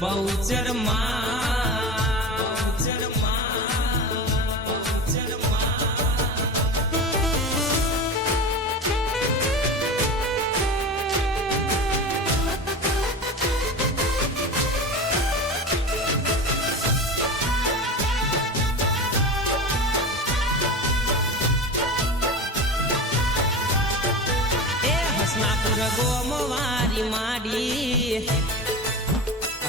બહુચર ગોમવારી માડી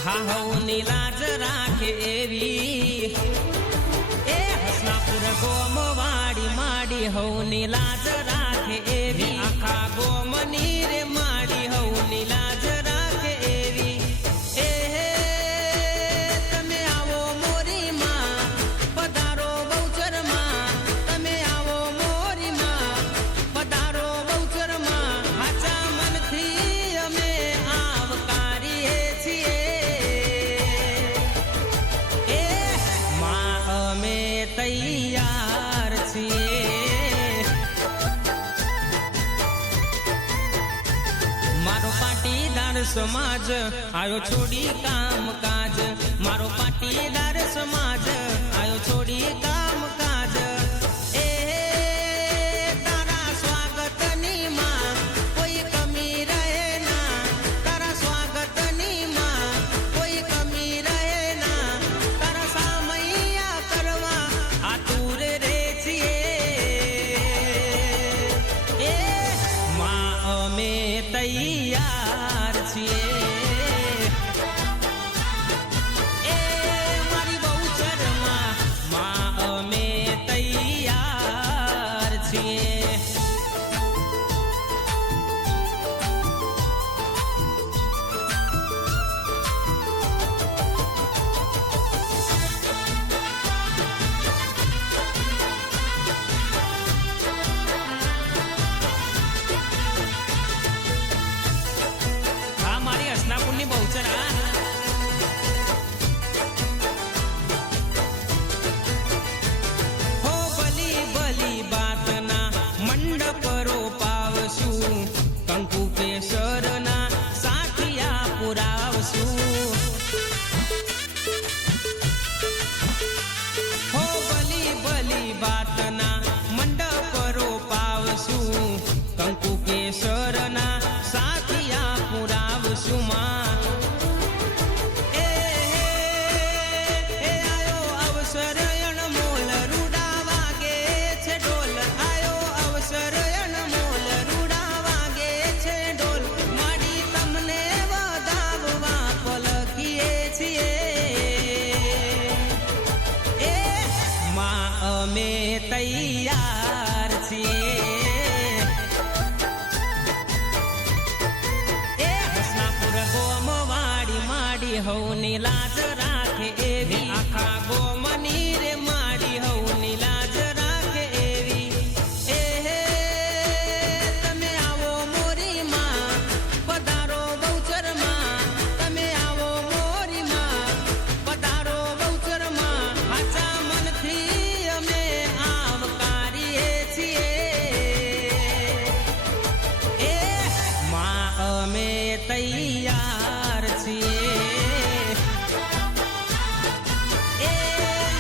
હા હવની લાજ રાખે એવી એ હસનાપુર ગોમવારી માડી હવની લાજ રાખે એવી આખા ગોમની રે માડી હવની લાજ રાખે એવી એ તમે આવો મોરી માં પધારો બહુચર માં તમે આવો મોરી માં પધારો બહુચર માં હાચા મનથી અમે આવકારીએ છીએ એ માં અમે તૈયાર છીએ મારો પાટીદાર સમાજ આયો છોડી કામકાજ મારો પાટીદાર સમાજ આયો છોડી કામકાજ એ તારા સ્વાગતની માં કોઈ કમી રહે ના તારા સ્વાગતની માં કોઈ કમી રહે ના તારા સામૈયા કરવા આતુર રે છીએ એ માં અમે તૈયાર છીએ એ મારી બહુચર માં અમે તૈયાર છીએ હા મારી હસનાપુરની બહુચર હો ભલી ભલી બાતના મંડપ રોપાવશું કંકુ કેસરના સાઠિયા પુરાવશું હો ભલી ભલી બાતના મંડપ રોપાવશું કંકુ કેસરના સાઠિયા પુરાવશું માં એ આયો અવસર અણમોલ રૂડા વાગે છે ઢોલ આયો અવસર અણમોલ રૂડા વાગે છે ઢોલ માડી તમને વધાવવા પલખીએ છીએ એ માં અમે તૈયાર છીએ એ હસનાપુર ગોમવાડી માડી હવની લાજ રાખે એવી આખા ગોમની રે માડી હવની લાજ રાખે એવી એ તમે આવો મોરી માં પધારો બહુચર માં તમે આવો મોરી માં પધારો બહુચર માં હાચા મનથી અમે આવકારીએ છીએ એ માં અમે તૈયાર છીએ એ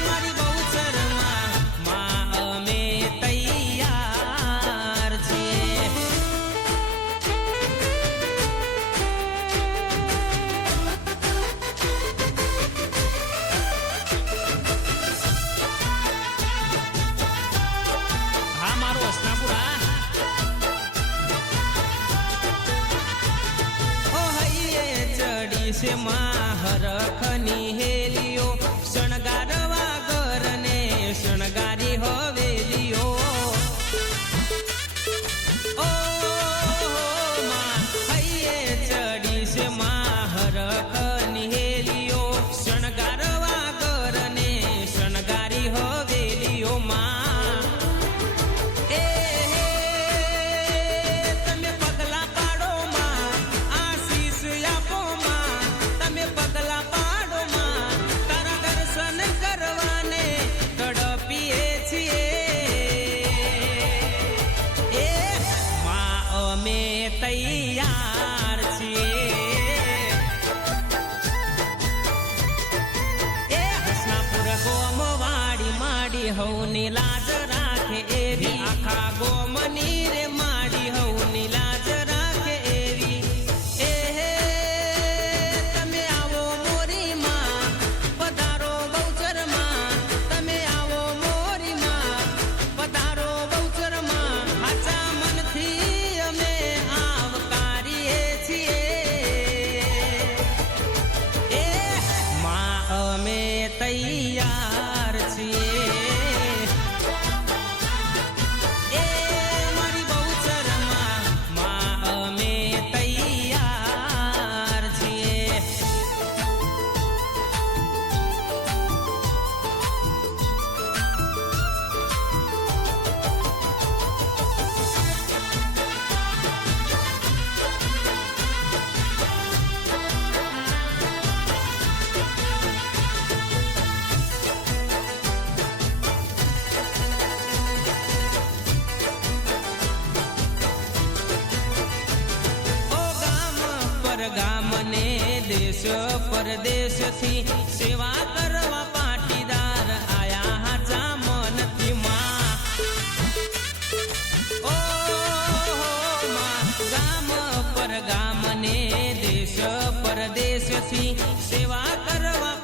મારી બહુચર માં અમે તૈયાર છીએ હા મારું હસનાપુર ઓ હૈયે ચડી છે માં હરખની હેલીઓ શણગારવા ઘરને શણગારી હવેલીઓ ઓ માં હૈયે ચડી છે માં હરખની હેલીઓ શણગારવા ઘરને શણગારી હવેલીઓ માં એ તમે પગલા પાડો માં આશીષ આપો માં તમે પગલા પાડો માં હવની લાજ રાખે એવી આખા ગોમની રે માડી હવની લાજ રાખે એવી એ તમે આવો મોરી માં પધારો બહુચર માં તમે આવો મોરી માં પધારો બહુચર માં આચા મનથી અમે આવકારીએ છીએ એ માં અમે તૈયાર છીએ એ મારી બહુચરમાં માં અમે તૈયાર છીએ ગામને દેશ પરદેશથી સેવા કરવા પાટીદાર આયા હાચા મનથી માં ઓ માં ગામ પર ગામને દેશ પરદેશથી સેવા કરવા